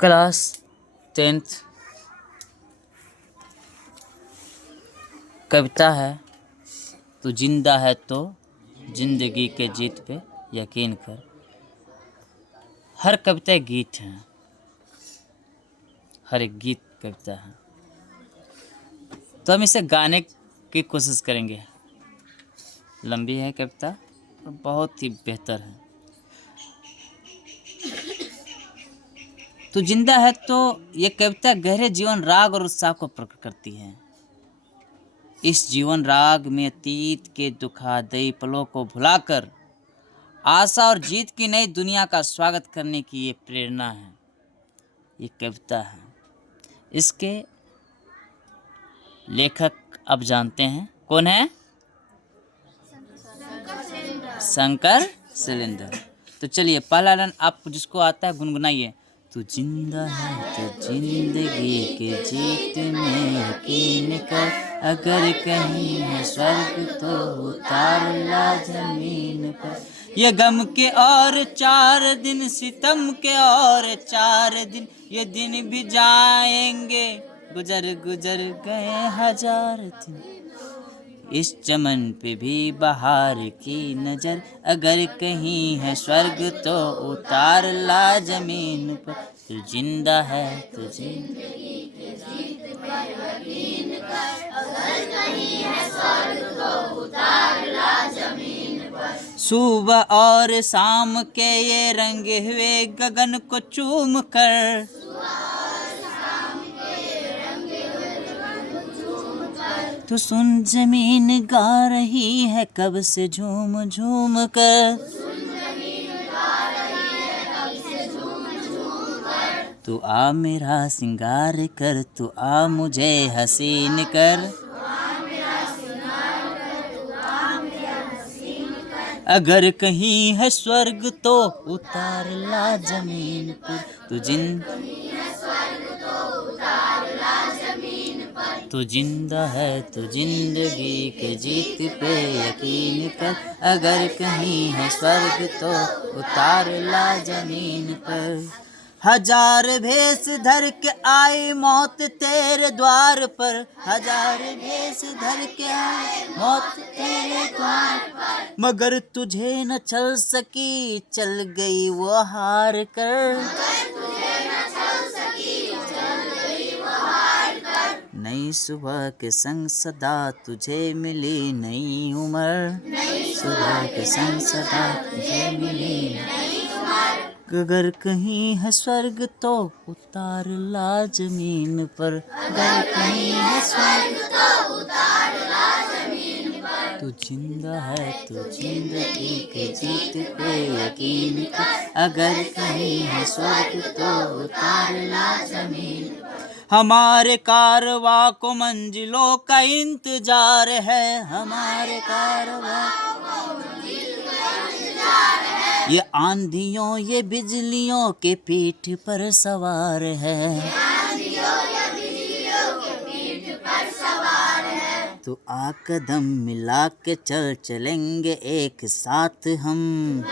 Class 10th कविता है तू जिंदा है तो जिंदगी के जीत पे यकीन कर। हर कविता एक गीत है, हर एक गीत कविता है, तो हम इसे गाने की कोशिश करेंगे। लंबी है कविता और बहुत ही बेहतर है। तू जिंदा है तो ये कविता गहरे जीवन राग और उत्साह को प्रकट करती है। इस जीवन राग में अतीत के दुखादयी पलों को भुलाकर आशा और जीत की नई दुनिया का स्वागत करने की ये प्रेरणा है, ये कविता है। इसके लेखक अब जानते हैं कौन है? शंकर शैलेंद्र। तो चलिए पहला लाइन आप जिसको आता है गुनगुनाइए। तू जिंदा है तो जिंदगी के जीत में यकीन कर, अगर कहीं है स्वर्ग तो उतार ला जमीन पर। ये गम के और 4 दिन, सितम के और 4 दिन, ये दिन भी जाएंगे, गुजर गुजर गए 1000 दिन। इस चमन पे भी बहार की नजर, अगर कहीं है स्वर्ग तो उतार ला जमीन पर। तू जिंदा है तो जिंदगी के जीत पर यकीन कर, अगर कहीं है स्वर्ग तो उतार ला जमीन पर। सुबह और शाम के ये रंगे हुए गगन को चूम कर, तो सुन जमीन गा रही है कब से झूम झूम कर। तू आ मेरा सिंगार कर, तू आ मुझे हसीन कर, अगर कहीं है स्वर्ग तो उतार ला जमीन पर। तू जिंदा है तो जिंदगी के जीत पे यकीन कर, अगर कहीं है स्वर्ग तो उतार ला जमीन पर। 1000 भेष धर के आई मौत तेरे द्वार पर, 1000 भेष धर के आई मौत तेरे द्वार पर, मगर तुझे न चल सकी, चल गई वो हार कर। नई सुबह के संग सदा तुझे मिली नई उम्र, नई सुबह के संग सदा तुझे मिली नई उम्र, अगर कहीं है स्वर्ग तो उतार ला जमीन पर, अगर कहीं है स्वर्ग तो उतार ला जमीन पर। तू जिंदा है तो जिंदगी के जीत पे यकीन कर, अगर कहीं है स्वर्ग तो उतार ला जमीन पर। हमारे कारवा को मंजिलों का इंतजार है, हमारे कारवा को मंजिलों का इंतजार है, ये आंधियों ये बिजलियों के पीठ पर सवार है, ये आंधियों ये बिजलियों के पीठ पर सवार है। तो आ कदम मिला के चलेंगे एक साथ हम,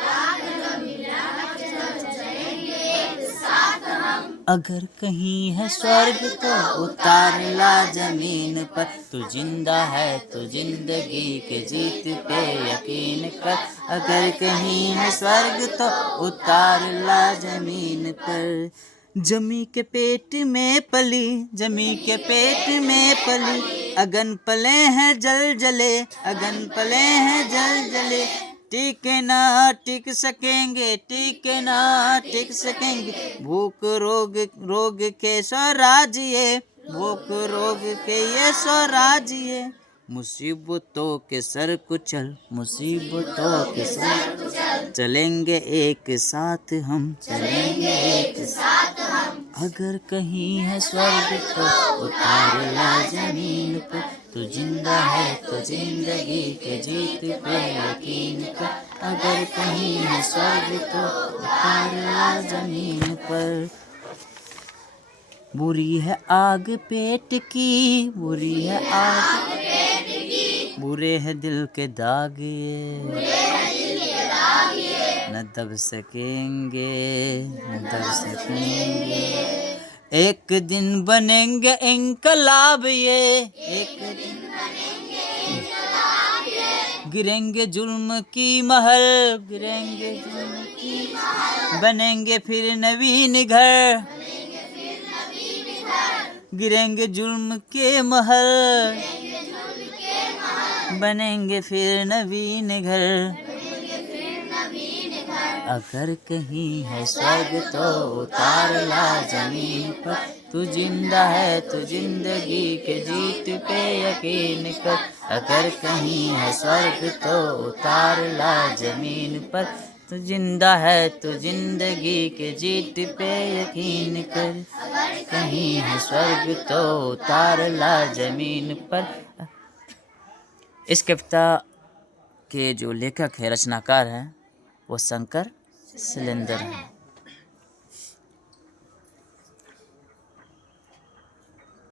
अगर कहीं है स्वर्ग तो उतार ला जमीन पर। तू जिंदा है तो जिंदगी के जीत पे यकीन कर, अगर कहीं है स्वर्ग तो उतार ला जमीन पर। जमी के पेट में पली, जमी के पेट में पली, अगन पले हैं जल जले, अगन पले हैं जल जले, टिके ना टिक सकेंगे, टिके ना टिक सकेंगे, भूख रोग के स्वराजिए, भूख रोग के ये स्वराजिए, मुसीबतों के सर कुचल, मुसीबतों के सर कुचल, चलेंगे एक साथ हम, चलेंगे एक साथ हम, अगर कहीं है स्वर्ग तो उतार ला जमीन पर। तू जिंदा है तो जिंदगी के जीत पे यकीन कर, अगर कहीं है स्वर्ग तो उतार ला जमीन पर। बुरी है आग पेट की, बुरी है आग पेट की, बुरे है दिल के दाग ये, न दब सकेंगे, न दब सकेंगे। एक दिन बनेंगे इंकलाब ये, एक दिन गिरेंगे जुल्म की महल, गिरेंगे जुल्म की महल। बनेंगे फिर नवीन घर, गिरेंगे जुल्म के महल, बनेंगे फिर नवीन घर। अगर कहीं है स्वर्ग तो उतार ला जमीन पर, तू जिंदा है तो जिंदगी के जीत पे यकीन कर। अगर कहीं है स्वर्ग तो उतार ला जमीन पर, तू जिंदा है तो जिंदगी के जीत पे यकीन कर। कहीं है स्वर्ग तो उतार ला जमीन पर। इस कविता के जो लेखक है, रचनाकार हैं, वो शंकर सिलेंडर हैं।